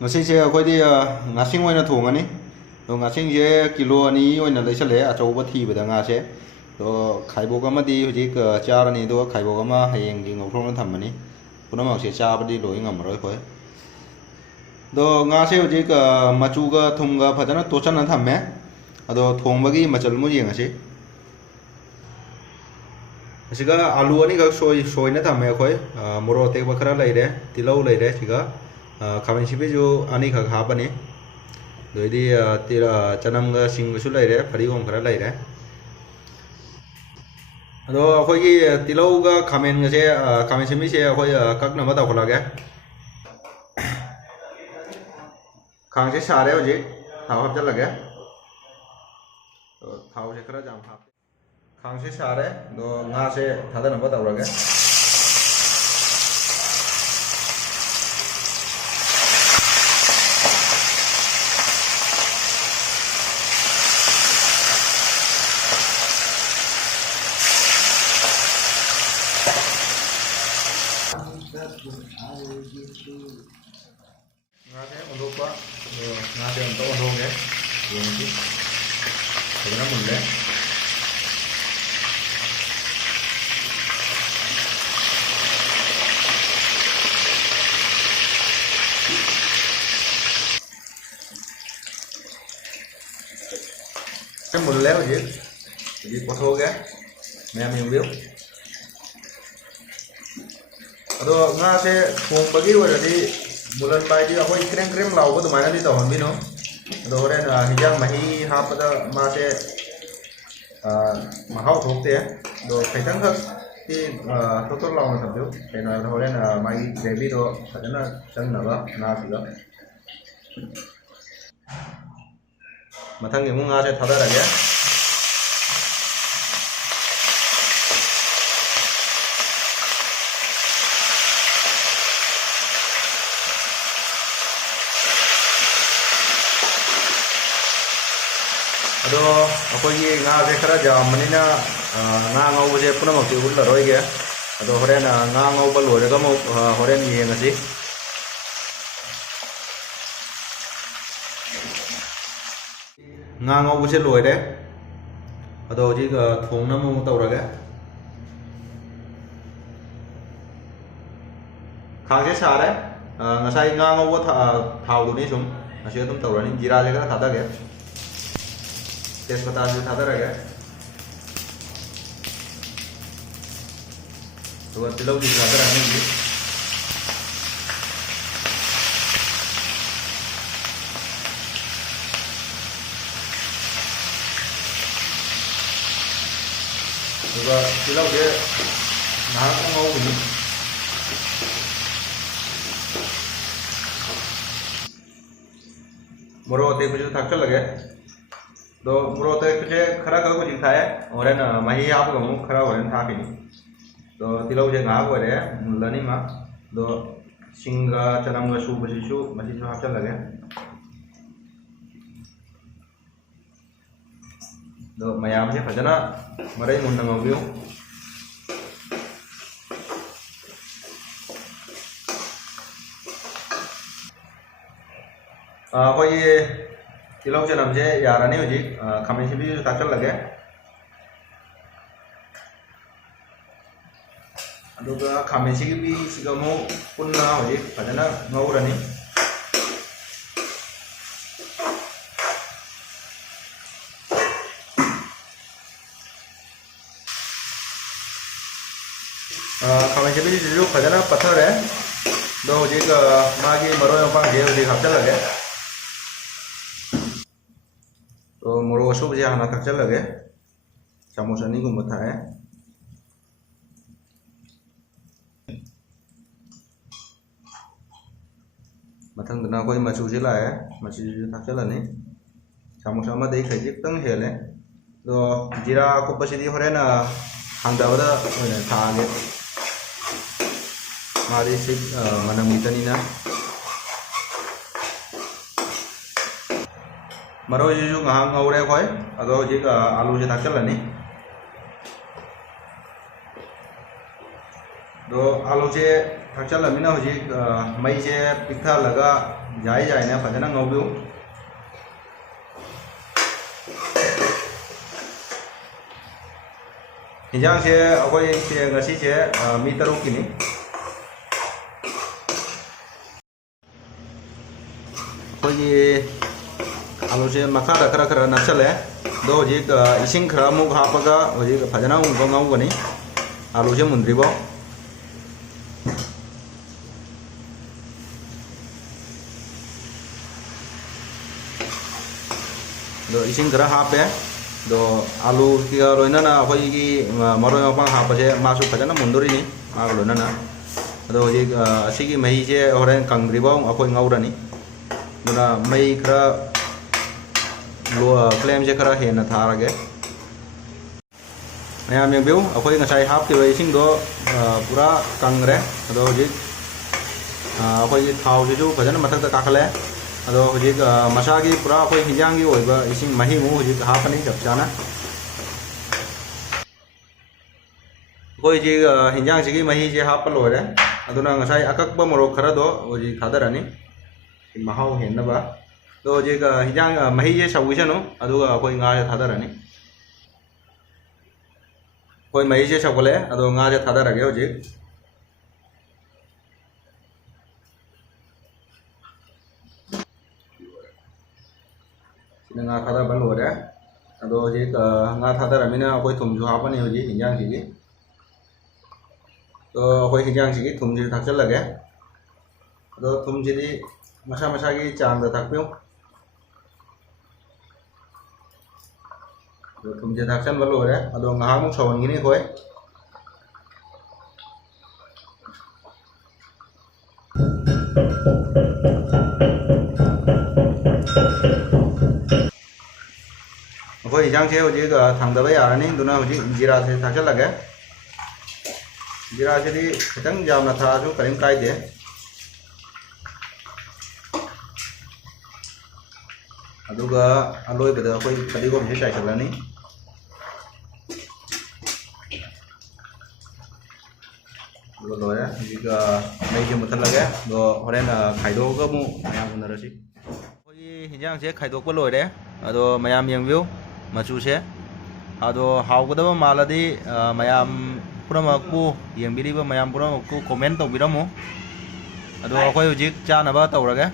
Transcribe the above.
ꯉꯁꯤꯁꯦ ꯑꯩꯈꯣꯏꯗꯤ ꯉꯥꯁꯤꯡ ꯑꯣꯏꯅ ꯊꯣꯡꯉꯅꯤ ꯑꯗꯣ ꯉꯥꯁꯤꯡꯁꯦ ꯀꯤꯂꯣ 2 ꯑꯣꯏꯅ ꯂꯩꯁꯜꯂꯦ ꯑꯆꯧꯕ ꯊꯤꯕꯗ ꯉꯥꯁꯦ ꯑꯗꯣ ꯈꯥꯏꯕꯣꯛ ꯑꯃꯗꯤ ꯍꯧꯖꯤꯛ ꯆꯥꯔꯅꯤ ꯑꯗꯨꯒ ꯈꯥꯏꯕꯣꯛ ꯑꯃ ꯍꯌꯦꯡꯒꯤ ꯉꯧꯊꯣꯛꯅ ꯊꯝꯃꯅꯤ ꯄꯨꯝꯅꯃꯛꯁꯦ ꯆꯥꯕꯗꯤ ꯂꯣꯏ ꯉꯝꯃꯔꯣꯏ ꯑꯩꯈꯣꯏ ꯑꯗꯣ ꯉꯥꯁꯦ ꯍꯧꯖꯤꯛ ꯃꯆꯨꯒ ꯊꯨꯝꯒ ꯐꯖꯅ ꯇꯣꯠꯁꯟꯅ ꯊꯝꯃꯦ ꯑꯗꯣ ꯊꯣꯡꯕꯒꯤ ꯃꯆꯜ ꯑꯃꯨꯛ ꯌꯦꯡꯉꯁꯤ ꯑꯁꯤꯒ ꯑꯂꯨ ꯑꯅꯤꯈꯛ ꯁꯣꯏꯅ ꯊꯝꯃꯦ ꯑꯩꯈꯣꯏ ꯃꯣꯔꯣꯛ ꯑꯇꯦꯛꯄ ꯈꯔ ꯂꯩꯔꯦ ꯇꯤꯜꯍꯧ ꯂꯩꯔꯦ ꯁꯤꯒ ꯈꯥꯃꯦꯟ ꯑꯁꯤꯟꯕꯤꯁꯨ ꯑꯅꯤꯈꯛ ꯍꯥꯞꯄꯅꯤ ꯑꯗꯩꯗꯤ ꯆꯅꯝꯒ ꯁꯤꯡꯒꯁꯨ ꯂꯩꯔꯦ ꯐꯗꯤꯒꯣꯝ ꯈꯔ ꯂꯩꯔꯦ ꯑꯗꯣ ꯑꯩꯈꯣꯏꯒꯤ ꯇꯤꯜꯍꯧꯒ ꯈꯥꯃꯦꯟꯒꯁꯦ ꯈꯥꯃꯦꯟ ꯑꯁꯤꯟꯕꯤꯁꯦ ꯑꯩꯈꯣꯏ ꯀꯛꯅꯕ ꯇꯧꯈꯠꯂꯛꯑꯒꯦ ꯈꯥꯡꯁꯦ ꯁꯥꯔꯦ ꯍꯧꯖꯤꯛ ꯊꯥꯎ ꯍꯥꯞꯆꯜꯂꯒꯦ ꯊꯥꯎꯁꯦ ꯈꯔ ꯌꯥꯝ ꯍꯥꯞꯄꯦ ꯈꯥꯡꯁꯦ ꯁꯥꯔꯦ ꯑꯗꯣ ꯉꯥꯁꯦ ꯊꯥꯗꯅꯕ ꯇꯧꯔꯒꯦ ꯉꯥꯁꯦ ꯑꯣꯟꯊꯣꯛꯄ ꯑꯗꯣ ꯉꯥꯁꯦ ꯑꯝꯇ ꯑꯣꯟꯊꯣꯛꯑꯒꯦ ꯌꯦꯡꯉꯁꯤ ꯐꯖꯅ ꯃꯨꯜꯂꯦ ꯃꯨꯜꯂꯦ ꯍꯧꯖꯤꯛ ꯀꯣꯊꯣꯛꯑꯒꯦ ꯃꯌꯥꯝ ꯌꯦꯡꯕꯤꯌꯨ ꯑꯗꯣ ꯉꯥꯁꯦ ꯊꯣꯡꯕꯒꯤ ꯑꯣꯏꯔꯗꯤ ꯃꯨꯜꯍꯟꯕ ꯍꯥꯏꯗꯤ ꯑꯩꯈꯣꯏ ꯀ꯭ꯔꯦꯝ ꯀ꯭ꯔꯦꯝ ꯂꯥꯎꯕ ꯑꯗꯨꯃꯥꯏꯅꯗꯤ ꯇꯧꯍꯟꯕꯤꯅꯨ ꯑꯗꯣ ꯍꯣꯔꯦꯟ ꯍꯤꯟꯖꯥꯡ ꯃꯍꯤ ꯍꯥꯞꯄꯗ ꯃꯥꯁꯦ ꯃꯍꯥꯎ ꯊꯣꯛꯇꯦ ꯑꯗꯣ ꯈꯤꯇꯪꯈꯛꯇꯤ ꯊꯣꯠ ꯂꯥꯎꯅ ꯊꯝꯕꯤꯌꯨ ꯀꯩꯅꯣ ꯍꯥꯏꯕꯗ ꯍꯣꯔꯦꯟ ꯃꯥꯒꯤ ꯒ꯭ꯔꯦꯚꯤꯗꯣ ꯐꯖꯅ ꯆꯪꯅꯕ ꯉꯥꯁꯤꯒ ꯃꯊꯪꯒꯤ ꯑꯃꯨꯛ ꯉꯥꯁꯦ ꯊꯥꯗꯔꯒꯦ ꯑꯗꯣ ꯑꯩꯈꯣꯏꯒꯤ ꯉꯥꯁꯦ ꯈꯔ ꯌꯥꯝꯕꯅꯤꯅ ꯉꯥ ꯉꯧꯕꯁꯦ ꯄꯨꯝꯅꯃꯛꯇꯤ ꯎꯠꯂꯔꯣꯏꯒꯦ ꯑꯗꯣ ꯍꯣꯔꯦꯟ ꯉꯥ ꯉꯧꯕ ꯂꯣꯏꯔꯒ ꯑꯃꯨꯛ ꯍꯣꯔꯦꯟ ꯌꯦꯡꯉꯁꯤ ꯉꯥ ꯉꯧꯕꯁꯦ ꯂꯣꯏꯔꯦ ꯑꯗꯣ ꯍꯧꯖꯤꯛ ꯊꯣꯡꯅꯕ ꯑꯃꯨꯛ ꯇꯧꯔꯒꯦ ꯈꯥꯡꯁꯦ ꯁꯥꯔꯦ ꯉꯁꯥꯏ ꯉꯥ ꯉꯧꯕ ꯊꯥꯎꯗꯨꯅꯤ ꯁꯨꯝ ꯑꯁꯤ ꯑꯗꯨꯝ ꯇꯧꯔꯅꯤ ꯖꯤꯔꯥꯁꯦ ꯈꯔ ꯊꯥꯗꯒꯦ तेजपत्ता थादरगे तिलौ थादरनी तिलौसे ngौगनी मोरोक अतेकपसु थाक्चलगे दो मोरोक अतेकपसे खरा हजिक थाए होरेन मही हापगा अमुक खरा होरेन थाखिनी तो तिलौसे ngahak ओइरे मुल्लनी मा दो सिंगा चनमगा सुबसिसु मसिसु हापचलगे दो मयामसे फजना मरै मुन्ना ngौबियो अखोई तिलौ चनमसे यारनी हजिक खामेन सिंबिसु थाक्चलगे अदुगा खामेन सिंबिसिगा मु पुन्ना हजिक फजना ngौरनी खामेन सिंबिसिसु फजना पथरे दो हजिक मागी मरोय मपांगे हजिक हापचलगे तो मोरोक असुबसे हाना थाक्चलगे चामच अनीगुंबा थाए मथंगदना अखोई मचुसे लाए मचुसे थाक्चलनी चामच अमदई खैजिक्तंग हेले दो जीरा अकुप्पसिदि होरेन हांदबदा ओइना थागे मारी सिक मनमितनीना मरोइसु ngahak ngौरे अखोई अदो हजिक आलूसे थाक्चलनी दो आलूसे ꯊꯥꯛꯆꯜꯂꯃꯤꯅ ꯍꯧꯖꯤꯛ ꯃꯩꯁꯦ ꯄꯤꯛꯊꯍꯜꯂꯒ ꯌꯥꯏ ꯌꯥꯏꯅ ꯐꯖꯅ ꯉꯧꯕꯤꯌꯨ ꯍꯤꯟꯖꯥꯡꯁꯦ ꯑꯩꯈꯣꯏꯁꯦ ꯉꯁꯤꯁꯦ ꯃꯤ 6ꯀꯤꯅꯤ ꯑꯩꯈꯣꯏꯒꯤ ꯑꯂꯨꯁꯦ ꯃꯈꯥꯗ ꯈꯔ ꯈꯔ ꯅꯞꯁꯜꯂꯦ ꯑꯗꯣ ꯍꯧꯖꯤꯛ ꯏꯁꯤꯡ ꯈꯔ ꯑꯃꯨꯛ ꯍꯥꯞꯄꯒ ꯍꯧꯖꯤꯛ ꯐꯖꯅ ꯑꯃꯨꯛ ꯉꯧꯒꯅꯤ ꯑꯂꯨꯁꯦ ꯃꯨꯟꯗ꯭ꯔꯤꯕꯣ ꯑꯗꯣ ꯏꯁꯤꯡ ꯈꯔ ꯍꯥꯞꯄꯦ ꯑꯗꯣ ꯑꯂꯨꯒ ꯂꯣꯏꯅꯅ ꯑꯩꯈꯣꯏꯒꯤ ꯃꯔꯣꯏ ꯃꯄꯥꯡ ꯍꯥꯞꯄꯁꯦ ꯃꯥꯁꯨ ꯐꯖꯅ ꯃꯨꯟꯗꯣꯔꯤꯅꯤ ꯃꯥꯒ ꯂꯣꯏꯅꯅ ꯑꯗꯣ ꯍꯧꯖꯤꯛ ꯑꯁꯤꯒꯤ ꯃꯍꯤꯁꯦ ꯍꯣꯔꯦꯟ ꯀꯪꯗ꯭ꯔꯤꯐꯥꯎ ꯑꯩꯈꯣꯏ ꯉꯧꯔꯅꯤ ꯑꯗꯨꯅ ꯃꯩ ꯈꯔ ꯐ꯭ꯂꯦꯝꯁꯦ ꯈꯔ ꯍꯦꯟꯅ ꯊꯥꯔꯒꯦ ꯃꯌꯥꯝ ꯌꯦꯡꯕꯤꯌꯨ ꯑꯩꯈꯣꯏ ꯉꯁꯥꯏ ꯍꯥꯞꯈꯤꯕ ꯏꯁꯤꯡꯗꯣ ꯄꯨꯔꯥ ꯀꯪꯈ꯭ꯔꯦ ꯑꯗꯣ ꯍꯧꯖꯤꯛ ꯑꯩꯈꯣꯏꯒꯤ ꯊꯥꯎꯁꯤꯁꯨ ꯐꯖꯅ ꯃꯊꯛꯇ ꯀꯥꯈꯠꯂꯦ ꯑꯗꯣ ꯍꯧꯖꯤꯛ ꯃꯁꯥꯒꯤ ꯄꯨꯔꯥ ꯑꯩꯈꯣꯏ ꯍꯤꯟꯖꯥꯡꯒꯤ ꯑꯣꯏꯕ ꯏꯁꯤꯡ ꯃꯍꯤꯃꯨꯛ ꯍꯧꯖꯤꯛ ꯍꯥꯞꯄꯅꯤ ꯆꯞ ꯆꯥꯅ ꯑꯩꯈꯣꯏꯁꯤ ꯍꯤꯟꯖꯥꯡꯁꯤꯒꯤ ꯃꯍꯤꯁꯦ ꯍꯥꯞꯄ ꯂꯣꯏꯔꯦ ꯑꯗꯨꯅ ꯉꯁꯥꯏ ꯑꯀꯛꯄ ꯃꯣꯔꯣꯛ ꯈꯔꯗꯣ ꯍꯧꯖꯤꯛ ꯊꯥꯗꯔꯅꯤ ꯃꯍꯥꯎ ꯍꯦꯟꯅꯕ ꯑꯗꯣ ꯍꯧꯖꯤꯛ ꯍꯤꯟꯖꯥꯡ ꯃꯍꯤꯁꯦ ꯁꯧꯈꯤꯁꯅꯨ ꯑꯗꯨꯒ ꯑꯩꯈꯣꯏ ꯉꯥꯁꯦ ꯊꯥꯗꯔꯅꯤ ꯑꯩꯈꯣꯏ ꯃꯍꯤꯁꯦ ꯁꯧꯒꯠꯂꯦ ꯑꯗꯣ ꯉꯥꯁꯦ ꯊꯥꯗꯔꯒꯦ ꯍꯧꯖꯤꯛ ꯁꯤꯅ ꯉꯥ ꯊꯥꯗꯕ ꯂꯣꯏꯔꯦ ꯑꯗꯣ ꯍꯧꯖꯤꯛ ꯉꯥ ꯊꯥꯗꯔꯃꯤꯅ ꯑꯩꯈꯣꯏ ꯊꯨꯝꯁꯨ ꯍꯥꯞꯄꯅꯤ ꯍꯧꯖꯤꯛ ꯍꯤꯟꯖꯥꯡꯁꯤꯒꯤ ꯑꯗꯣ ꯑꯩꯈꯣꯏ ꯍꯤꯟꯖꯥꯡꯁꯤꯒꯤ ꯊꯨꯝꯁꯤ ꯊꯥꯛꯆꯜꯂꯒꯦ ꯑꯗꯣ ꯊꯨꯝꯁꯤꯗꯤ ꯃꯁꯥ ꯃꯁꯥꯒꯤ ꯆꯥꯡꯗ ꯊꯥꯛꯄꯤꯌꯨ ꯑꯗꯣ ꯊꯨꯝꯁꯦ ꯊꯥꯛꯆꯟꯕ ꯂꯣꯏꯔꯦ ꯑꯗꯣ ꯉꯥꯏꯍꯥꯛꯃꯨꯛ ꯁꯧꯍꯟꯈꯤꯅꯤ ꯑꯩꯈꯣꯏ ꯑꯩꯈꯣꯏ ꯍꯤꯟꯖꯥꯡꯁꯦ ꯍꯧꯖꯤꯛ ꯊꯥꯡꯗꯕ ꯌꯥꯔꯅꯤ ꯑꯗꯨꯅ ꯍꯧꯖꯤꯛ ꯖꯤꯔꯥꯁꯦ ꯊꯥꯛꯆꯜꯂꯒꯦ ꯖꯤꯔꯥꯁꯤꯗꯤ ꯈꯤꯇꯪ ꯌꯥꯝꯅ ꯊꯥꯛꯑꯁꯨ ꯀꯔꯤꯝ ꯀꯥꯏꯗꯦ ꯑꯗꯨꯒ ꯑꯂꯣꯏꯕꯗ ꯑꯩꯈꯣꯏ ꯐꯗꯤꯒꯣꯝꯁꯦ ꯆꯥꯏꯁꯤꯜꯂꯅꯤ ꯑꯗꯨꯒ ꯂꯣꯏꯔꯦ ꯍꯧꯖꯤꯛ ꯃꯩꯁꯦ ꯃꯨꯠꯊꯠꯂꯒꯦ ꯑꯗꯣ ꯍꯣꯔꯦꯟ ꯈꯥꯏꯗꯣꯛꯑꯒ ꯑꯃꯨꯛ ꯃꯌꯥꯝ ꯎꯅꯔꯁꯤ ꯑꯩꯈꯣꯏꯒꯤ ꯍꯤꯟꯖꯥꯡꯁꯦ ꯈꯥꯏꯗꯣꯛꯄ ꯂꯣꯏꯔꯦ ꯑꯗꯣ ꯃꯌꯥꯝ ꯌꯦꯡꯕꯤꯌꯨ ꯃꯆꯨꯁꯦ ꯑꯗꯣ ꯍꯥꯎꯒꯗꯕ ꯃꯥꯜꯂꯗꯤ ꯃꯌꯥꯝ ꯄꯨꯝꯅꯃꯛꯄꯨ ꯌꯦꯡꯕꯤꯔꯤꯕ ꯃꯌꯥꯝ ꯄꯨꯝꯅꯃꯛꯄꯨ ꯀꯣꯃꯦꯟ ꯇꯧꯕꯤꯔꯝꯃꯨ ꯑꯗꯣ ꯑꯩꯈꯣꯏ ꯍꯧꯖꯤꯛ ꯆꯥꯅꯕ ꯇꯧꯔꯒꯦ